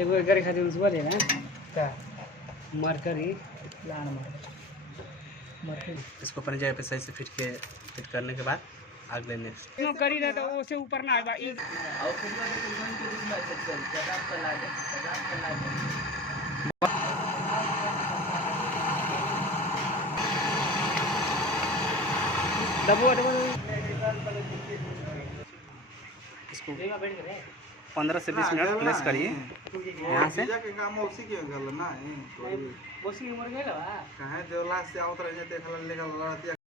एगो गरे खातिर उस बोले ना का मरकरी लान मरकरी इसको अपनी जगह पे सही से फिट करने के बाद आग लेने नो करी ना तो ओसे ऊपर ना आबा ई और फिर बाद में के रूम में चल कदम चला दे दबो इसको 15 से 20 मिनट प्लेस करिए यहाँ से के काम उसी के गल ना ओसी उमर गेला कहे देवला से आवत रहे देखला लेगा लड़ती